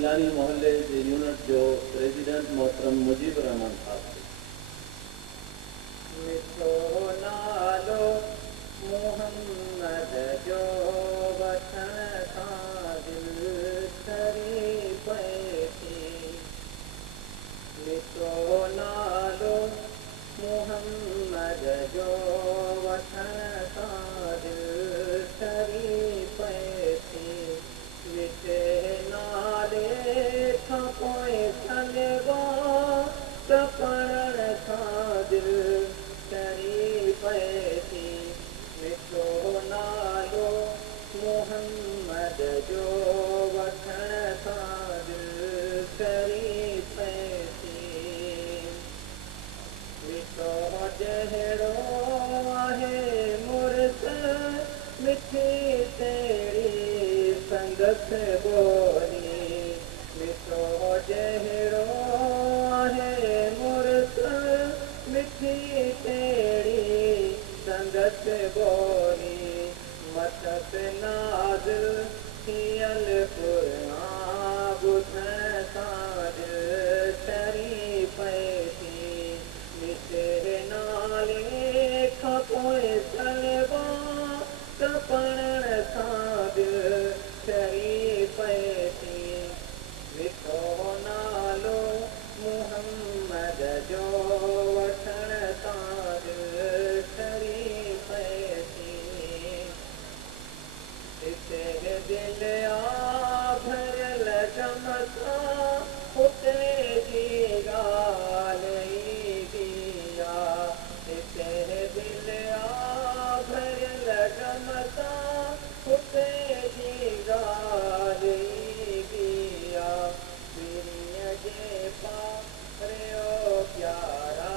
गीलानी मोहल्ले जे यूनिट जो प्रेसिडेंट मोहतरम मुजीब रहमान साहब। मिठो नालो मोहम्मद जो वठण सां दिलि ठरी पए थी। मिठो नालो मोहम्मद जो वठण सां दिलि ठरी पए थी। मिठे नाले खां पोइ तलवा त पढ़ण सां दिलि ठरी पए थी। मिठो नालो मोहम्मद जो वठण सां दिलि ठरी पए थी। मिठो जहिड़ो आहे मुर्स मिठी तहिड़ी संदसि ॿोली। मिठो जहिड़ो आहे मुर्स मिठी तहिड़ी संदसि ॿोली। मथसि नाज़ थियल क़ुरान ॿुधण सां दिलि ठरी पए थी। मिठे नाले खां पोइ तलवा त पढ़ण सां दिलि ठरी पए थी। मिठो नालो मोहम्मद जो वठण सां दिलि ठरी पए थी। हिते दिलि आ भरियल ग़म सां हुते जी ॻाल्हि ईंदी आ। हिते दिलि आ भरियल ग़म सां हुते जी ॻाल्हि ईंदी आ। पीरीअ जे पारियो प्यारा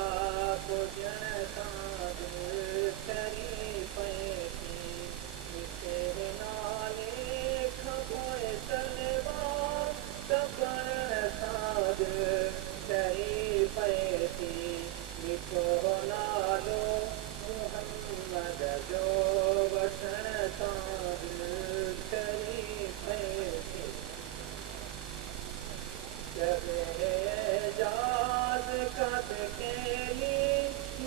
पुॼण सां दिलि ठरी पए थी। मिठे नाले खां पोइ तलवा त पढ़ण सां दिलि ठरी पए थी। मिठो नालो मोहम्मद जो वठण सां दिलि ठरी पए थी। एजाज़ कात केली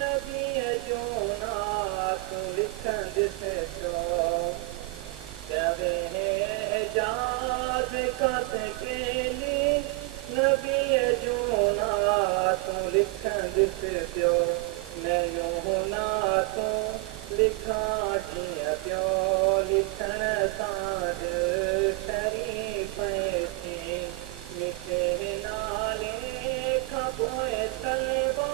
नबीअ जो नातो लिखंदुसि पियो। एजाज़ कात केली नबीअ जो नातो लिखंदुसि पियो। नयो नातो लिखां कीअं पियो लिखण सां दिलि ठरी पए थी। मिठे नाले खां पोइ तलवा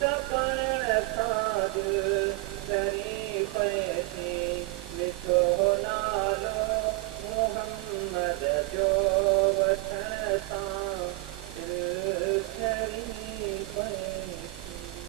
त पढ़ण सां दिलि ठरी पए थी।